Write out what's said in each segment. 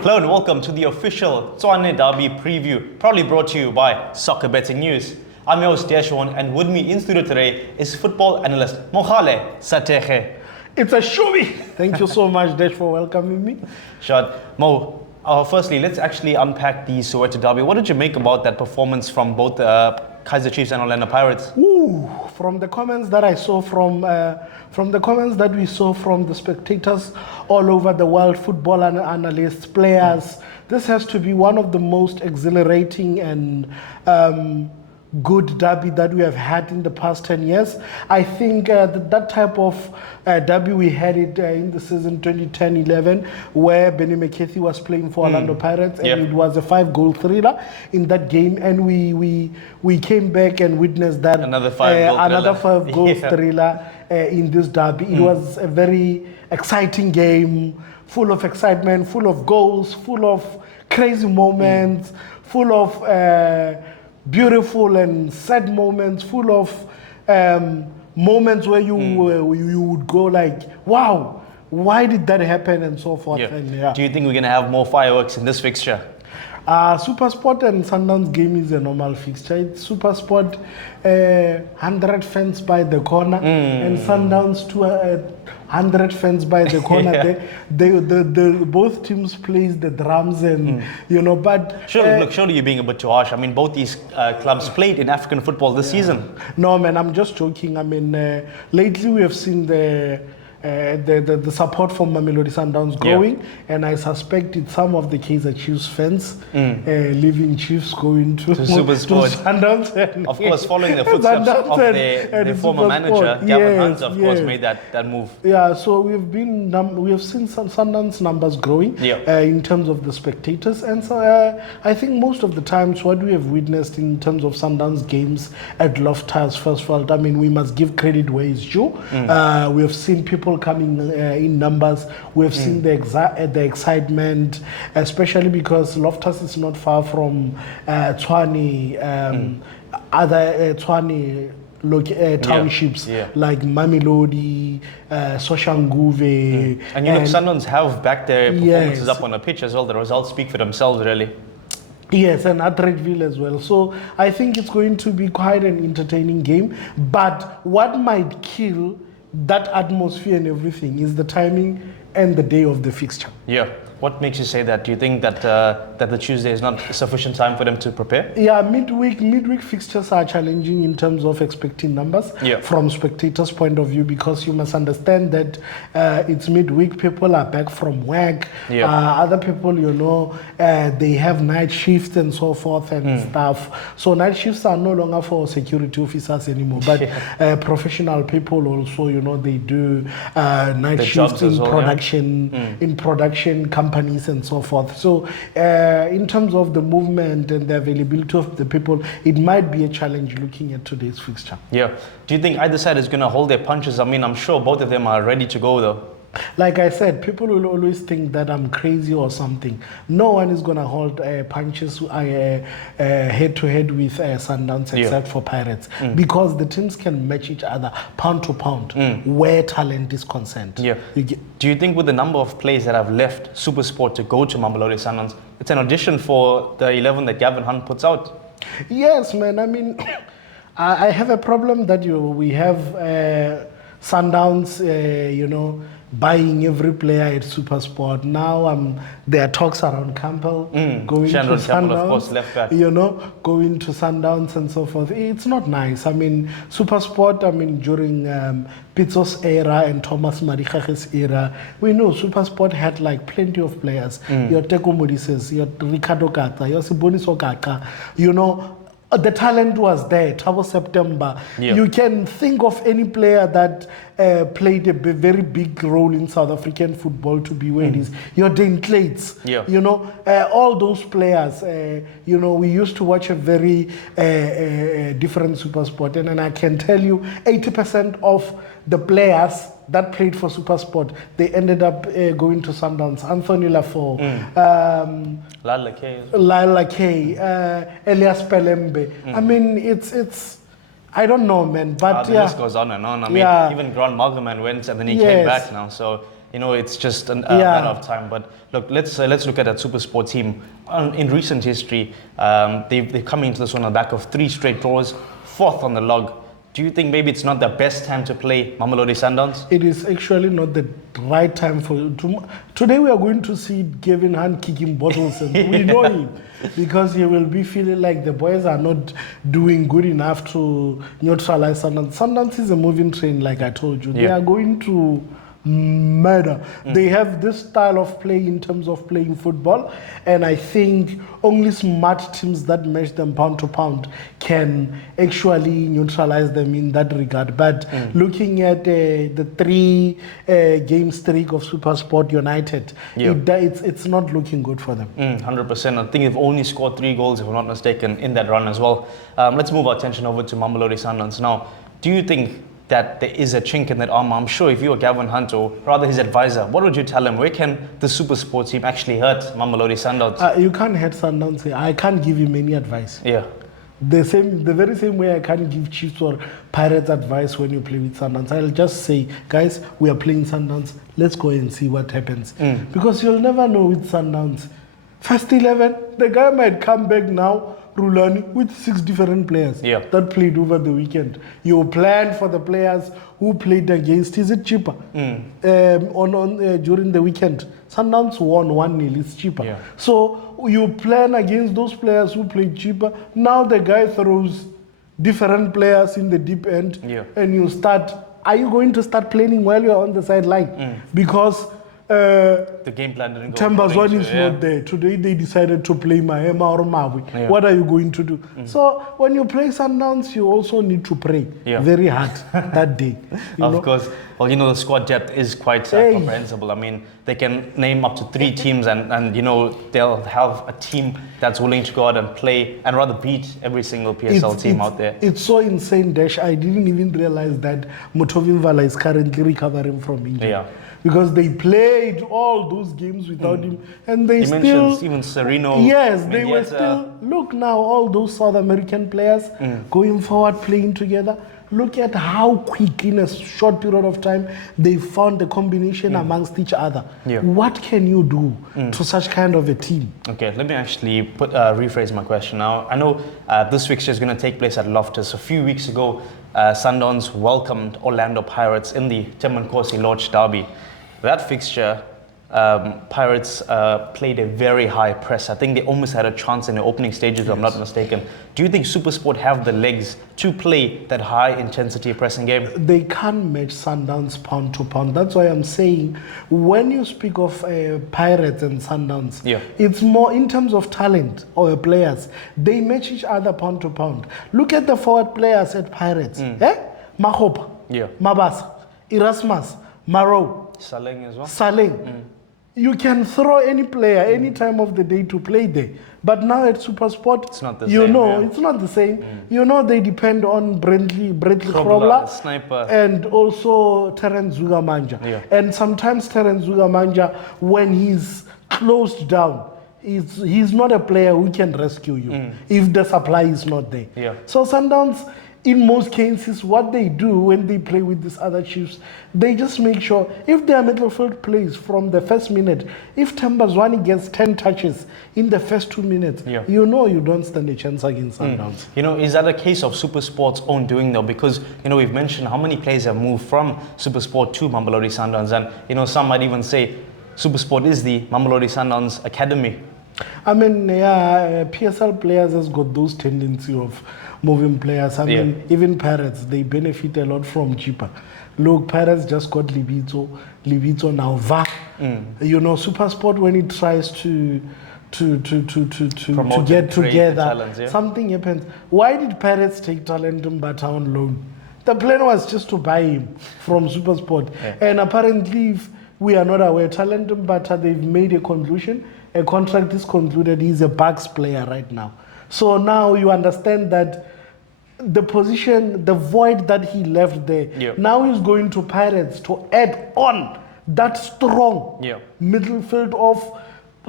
Hello and welcome to the official Tshwane Derby preview, proudly brought to you by Soccer Betting News. I'm your host Tshwane, and with me in studio today is football analyst Mogale Sateche. It's a shooby. Thank you so much, Desh, for welcoming me. Shot. Mo, firstly, let's actually unpack the Soweto Derby. What did you make about that performance from both Kaizer Chiefs and Orlando Pirates? Ooh, from the comments that I saw from the comments that we saw from the spectators all over the world, football analysts, players, this has to be one of the most exhilarating and good derby that we have had in the past 10 years. I think that type of derby, we had it in the season 2010-11, where Benny McCarthy was playing for Orlando Pirates, and it was a 5-goal thriller in that game, and we came back and witnessed that another 5-goal thriller in this derby. It was a very exciting game, full of excitement, full of goals, full of crazy moments, full of beautiful and sad moments, full of moments where you would go like, wow, why did that happen, and so forth. And, Do you think we're going to have more fireworks in this fixture? SuperSport and Sundowns game is a normal fixture. It's SuperSport 100 fans by the corner, and Sundowns 200 fans by the corner. The both teams plays the drums, and but surely you're being a bit too harsh. I mean, both these clubs played in African football this season. No, man, I'm just joking. I mean, lately we have seen the support from Mamelodi Sundowns growing, and I suspect it's some of the Kaizer Chiefs fans leaving Chiefs going to SuperSport. To Sundowns. Of course, following the footsteps of their former manager, Gavin, of course, made that move. Yeah, so we have seen some Sundowns numbers growing in terms of the spectators, and so I think most of the times what we have witnessed in terms of Sundowns games at Loftus Versfeld, I mean, we must give credit where it's due. We have seen people coming in numbers. We have seen the excitement, especially because Loftus is not far from Tshwane, other Tshwane townships like Mamelodi, Soshanguve. And Sundowns have backed their performances up on the pitch as well. The results speak for themselves, really. Yes, and Atteridgeville as well. So I think it's going to be quite an entertaining game. But what might kill that atmosphere and everything is the timing and the day of the fixture. Yeah. What makes you say that? Do you think that that the Tuesday is not sufficient time for them to prepare? Yeah, midweek fixtures are challenging in terms of expecting numbers from spectators' point of view, because you must understand that it's midweek. People are back from work. Other people, they have night shifts and so forth and stuff. So night shifts are no longer for security officers anymore, but professional people also. They do night shifts in production, in production companies and so forth. So in terms of the movement and the availability of the people, it might be a challenge looking at today's fixture. Yeah. Do you think either side is going to hold their punches? I mean, I'm sure both of them are ready to go though. Like I said, people will always think that I'm crazy or something. No one is going to hold punches head-to-head with Sundowns except for Pirates, because the teams can match each other pound to pound where talent is concerned. Yeah. Do you think with the number of players that have left SuperSport to go to Mamelodi Sundowns, it's an audition for the 11 that Gavin Hunt puts out? Yes, man. I mean, I have a problem that we have Sundowns, buying every player at SuperSport. Now there are talks around Campbell going to Sundowns. Campbell, of course, left back. Going to Sundowns and so forth. It's not nice. I mean, SuperSport, during Pitso's era and Thomas Marichache's era, we know SuperSport had like plenty of players. Your Teko Modises, your Ricardo Kata, your Siboniso Kaka, the talent was there. Tabo September. You can think of any player that played a very big role in South African football to be where it is. Your Dane Clates, all those players. We used to watch a very different SuperSport, and I can tell you, 80% of the players that played for SuperSport, they ended up going to Sundowns. Anthony Lafont, Lila Kay, Elias Pelembe. I mean, it's I don't know, man. But the list goes on and on. I mean, even Grant Margaman went and then he came back now. So it's just a matter of time. But look, let's look at that SuperSport team. In recent history, they've come into this one on the back of 3 straight draws, 4th on the log. Do you think maybe it's not the best time to play Mamelodi Sundowns? It is actually not the right time for today. We are going to see Gavin kicking bottles, and we know him because he will be feeling like the boys are not doing good enough to neutralize Sundowns. Sundowns is a moving train, like I told you. They are going to murder. They have this style of play in terms of playing football, and I think only smart teams that match them pound to pound can actually neutralize them in that regard. But looking at the 3 game streak of SuperSport United, it's not looking good for them. 100%. I think they've only scored 3 goals, if I'm not mistaken, in that run as well. Let's move our attention over to Mamelodi Sundowns now. Do you think that there is a chink in that armor? I'm sure if you were Gavin Hunt, or rather his advisor, what would you tell him? Where can the SuperSport team actually hurt Mamelodi Sundowns? You can't hurt Sundowns here. I can't give him any advice. Yeah. The very same way I can't give Chiefs or Pirates advice when you play with Sundowns. I'll just say, guys, we are playing Sundowns. Let's go and see what happens. Because you'll never know with Sundowns. First 11, the guy might come back now, Rulani, with 6 different players that played over the weekend. You plan for the players who played against. Is it cheaper? During the weekend, Sundowns won 1-0. It's cheaper. Yeah. So you plan against those players who played cheaper. Now the guy throws different players in the deep end, and you start. Are you going to start planning while you're on the sideline? Because the game plan didn't go. Tshwane is not there. Today they decided to play Mahema or Mawi. What are you going to do? So when you play Sundowns, you also need to pray very hard that day. Of course. Well, the squad depth is quite comprehensible. I mean, they can name up to 3 teams and they'll have a team that's willing to go out and play and rather beat every single PSL team out there. It's so insane, Dash. I didn't even realize that Mutovimvala is currently recovering from injury. Yeah. Because they played all those games without him, and they even Sereno. Yes, they were still. Look now, all those South American players going forward, playing together. Look at how quick, in a short period of time, they found the combination amongst each other. What can you do to such kind of a team? Okay, let me actually rephrase my question now. I know this fixture is going to take place at Loftus. A few weeks ago, Sundowns welcomed Orlando Pirates in the Tshwane Lodge Derby. That fixture, Pirates played a very high press. I think they almost had a chance in the opening stages, if I'm not mistaken. Do you think SuperSport have the legs to play that high intensity pressing game? They can't match Sundowns pound to pound. That's why I'm saying when you speak of Pirates and Sundowns, it's more in terms of talent or players. They match each other pound to pound. Look at the forward players at Pirates. Mahopa, Mabasa, Erasmus, Maro. Saleng as well. Saleng. You can throw any player any time of the day to play there. But now at SuperSport, it's not the same. It's not the same. They depend on Bradley Krobler, Sniper, and also Terence Zugamanja. And sometimes Terence Zugamanja, when he's closed down, he's not a player who can rescue you if the supply is not there. So Sundowns, in most cases, what they do when they play with these other Chiefs, they just make sure if their midfield plays from the first minute, if Tshwane gets 10 touches in the first 2 minutes, you don't stand a chance against Sundowns. Is that a case of SuperSport's own doing though? Because, we've mentioned how many players have moved from SuperSport to Mamelodi Sundowns, and, some might even say SuperSport is the Mamelodi Sundowns Academy. I mean, PSL players has got those tendency of moving players. I mean, even Pirates, they benefit a lot from cheaper. Look, Pirates just got Libito now, Va. SuperSport, when it tries to get together, talents, something happens. Why did Pirates take Talentum Bata on loan? The plan was just to buy him from SuperSport. And apparently, if we are not aware, Talentum Bata, they've made a conclusion. A contract is concluded. He's a Bucks player right now. So now you understand that the position, the void that he left there, now he's going to Pirates to add on that strong midfield of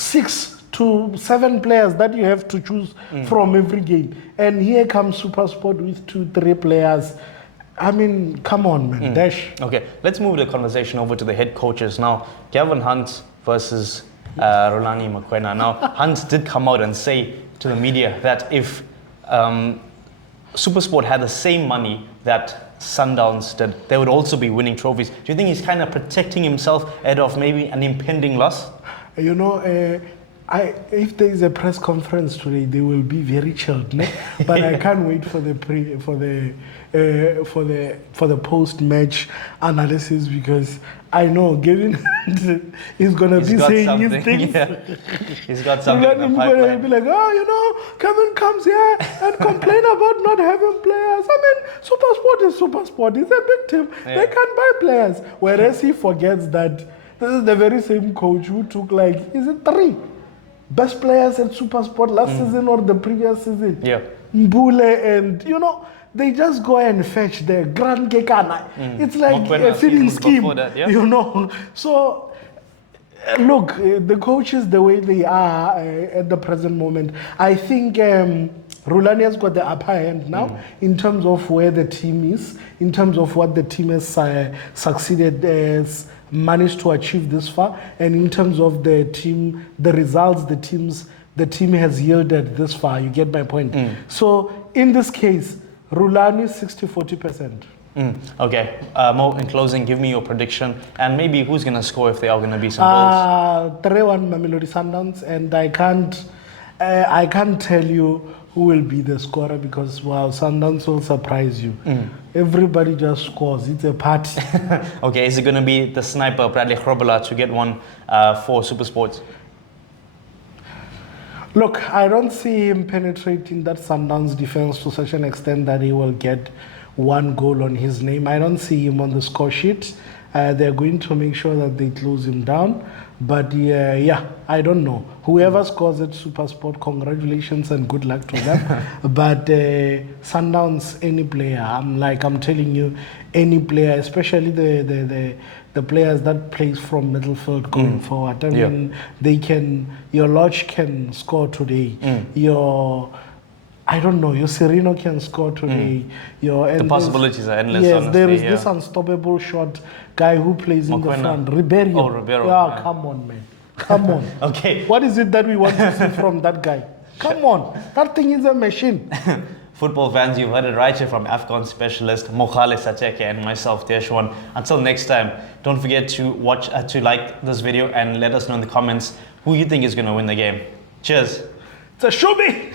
6 to 7 players that you have to choose from every game. And here comes SuperSport with 2-3 players. I mean, come on, man. Dash. Okay, let's move the conversation over to the head coaches now. Gavin Hunt versus Rulani Mokwena. Now, Hunt did come out and say to the media that if SuperSport had the same money that Sundowns did, they would also be winning trophies. Do you think he's kind of protecting himself ahead of maybe an impending loss? You know, if there is a press conference today, they will be very chilled. Ne? But I can't wait for the post match analysis, because I know Gavin is gonna be saying something. his things. Yeah. He's got something in the He's pipeline. gonna be like, oh, you know, Kevin comes here and complain about not having players. I mean, SuperSport is SuperSport. It's a big team. Yeah. They can buy players. Whereas he forgets that this is the very same coach who took, like, is it 3 best players at SuperSport last season or the previous season? Yeah. Mbule, and you know, they just go and fetch the Grand Gekana. It's like Mokwena a feeding seasons scheme, before that, yeah. you know. So, look, the coaches, the way they are at the present moment, I think Rulani has got the upper hand now in terms of where the team is, in terms of what the team has succeeded as managed to achieve this far, and in terms of the team, the results the team has yielded this far. You get my point? So in this case, Rulani 60-40%. Okay, Mo, in closing, give me your prediction and maybe who's going to score if there are going to be some goals. 3-1 Mamelodi Sundowns, and I can't tell you who will be the scorer, because wow, Sundowns will surprise you. Everybody just scores. It's a party. Okay, is it going to be the sniper, Bradley Grobela, to get one for SuperSport? Look, I don't see him penetrating that Sundowns defense to such an extent that he will get one goal on his name. I don't see him on the score sheet. They're going to make sure that they close him down. But yeah, I don't know. Whoever scores at SuperSport, congratulations and good luck to them. But Sundowns, any player, I'm telling you, any player, especially the players that plays from midfield going forward. I mean, your Lodge can score today. I don't know, your Sereno can score today. The possibilities are endless, yes, honestly. there is this unstoppable shot guy who plays in the Mokwena. front, Ribeiro. Oh, Ribeiro. Yeah, Yeah. come on, man. Come on. Okay. What is it that we want to see from that guy? Come on. That thing is a machine. Football fans, you've heard it right here from AFCON specialist Mokhale Sateke and myself, Tshwane. Until next time, don't forget to like this video and let us know in the comments who you think is going to win the game. Cheers. It's a showbiz.